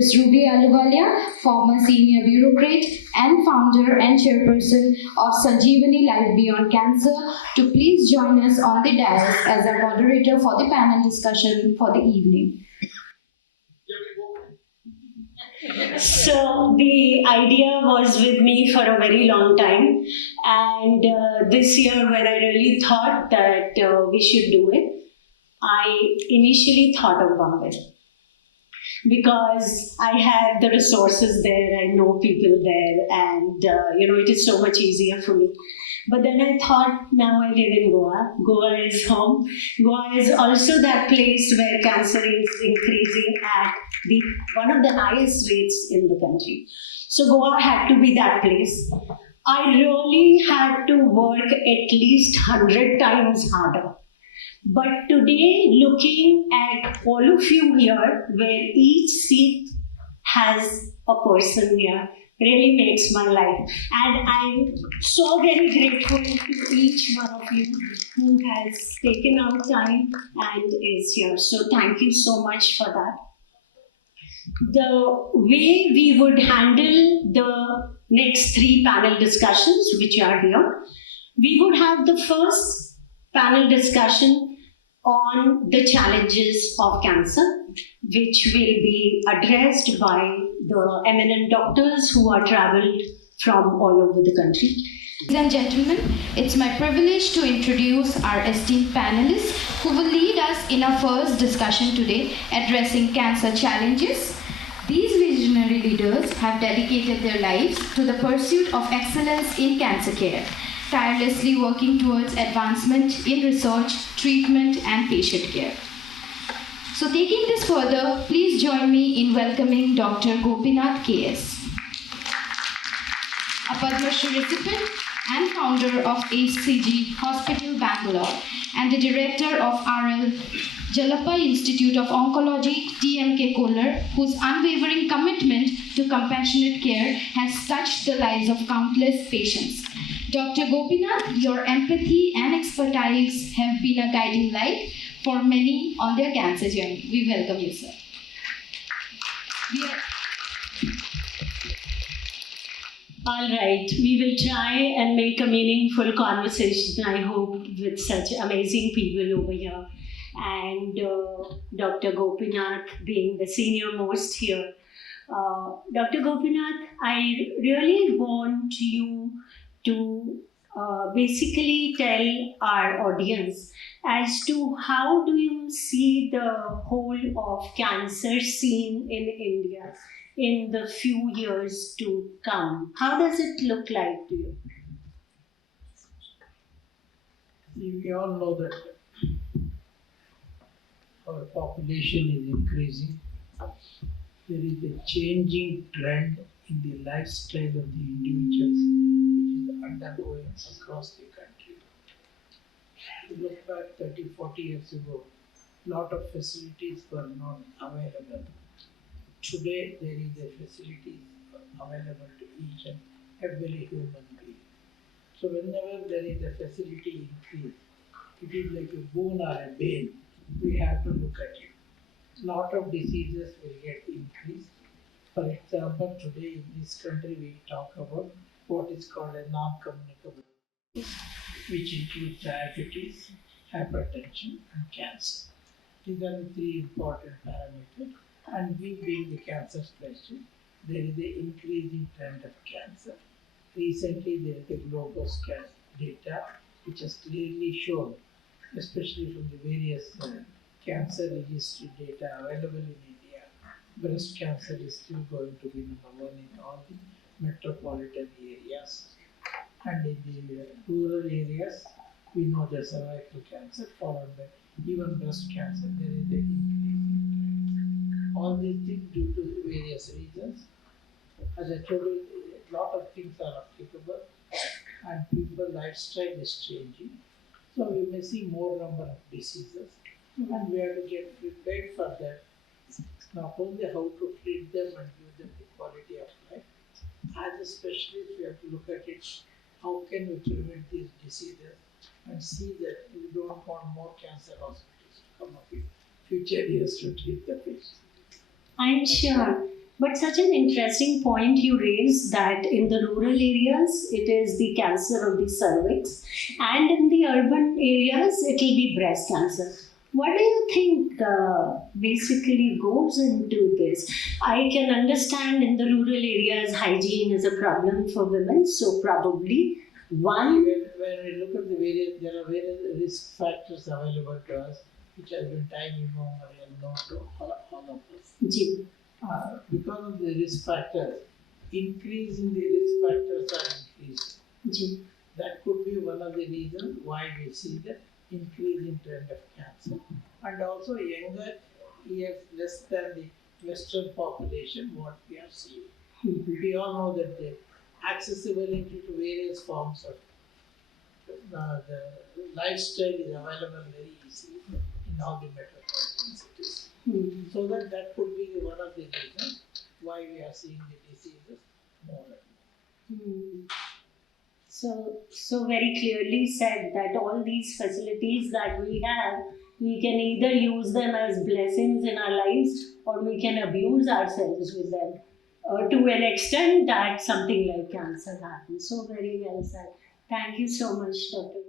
Ruby Ahluwalia, former senior bureaucrat and founder and chairperson of Sanjeevani Life Beyond Cancer, to please join us on the dais as our moderator for the panel discussion for the evening. So the idea was with me for a very long time, and this year when I really thought that we should do it, I initially thought of Bombay because I had the resources there, I know people there, and it is so much easier for me. But then I thought, now I live in Goa. Goa is home. Goa is also that place where cancer is increasing at one of the highest rates in the country. So Goa had to be that place. I really had to work at least 100 times harder. But today, looking at all of you here, where each seat has a person here, really makes my life. And I'm so very grateful to each one of you who has taken out time and is here. So thank you so much for that. The way we would handle the next 3 panel discussions, which are here, we would have the first panel discussion on the challenges of cancer, which will be addressed by the eminent doctors who are traveled from all over the country. Ladies and gentlemen, it's my privilege to introduce our esteemed panelists who will lead us in our first discussion today addressing cancer challenges. These visionary leaders have dedicated their lives to the pursuit of excellence in cancer care, tirelessly working towards advancement in research, treatment, and patient care. So taking this further, please join me in welcoming Dr. Gopinath KS, a Padma Shri recipient and founder of HCG Hospital, Bangalore, and the director of RL Jalapa Institute of Oncology, TMK Kolar, whose unwavering commitment to compassionate care has touched the lives of countless patients. Dr. Gopinath, your empathy and expertise have been a guiding light for many on their cancer journey. We welcome you, sir. All right, we will try and make a meaningful conversation, I hope, with such amazing people over here. And Dr. Gopinath being the senior most here. Dr. Gopinath, I really want you to basically tell our audience as to how do you see the whole of cancer scene in India in the few years to come. How does it look like to you? We all know that our population is increasing. There is a changing trend in the lifestyle of the individuals which is undergoing across the country. If you look back 30, 40 years ago, a lot of facilities were not available. Today, there is a facility available to each and every human being. So whenever there is a facility increase, it is like a boon or a bane. We have to look at it. Lot of diseases will get increased. For example, today in this country we talk about what is called a non-communicable disease, which includes diabetes, hypertension, and cancer. These are the 3 important parameters. And we being the cancer specialist, there is an increasing trend of cancer. Recently, there is a global scan data which has clearly shown, especially from the various cancer registry data available in India, breast cancer is still going to be number 1 in all the metropolitan areas. And in the rural areas, we know the cervical cancer followed by even breast cancer. There is an increasing trend. All these things due to various reasons. As I told you, a lot of things are applicable and people's lifestyle is changing. So we may see more number of diseases and we have to get prepared for that. Not only how to treat them and give them the quality of life. As a specialist, we have to look at it, how can we prevent these diseases and see that we don't want more cancer hospitals to come up in future years to treat the patients. I'm sure But such an interesting point you raised that in the rural areas it is the cancer of the cervix, and in the urban areas it will be breast cancer. What do you think basically goes into this? I can understand in the rural areas hygiene is a problem for women, so probably one. When we look at the various, there are various risk factors available to us, which has been time immemorial known to all of us. Ji. Because of the risk factors, increase in the risk factors are increased. Ji. That could be one of the reasons why we see the increasing trend of cancer. And also younger years less than the Western population, what we are seeing. We all know that the accessibility to various forms of the lifestyle is available very easily in all the metropolitan cities. So that could be one of the reasons why we are seeing the diseases more and more. So very clearly said that all these facilities that we have, we can either use them as blessings in our lives or we can abuse ourselves with them to an extent that something like cancer happens. So very well said. Thank you so much, Dr.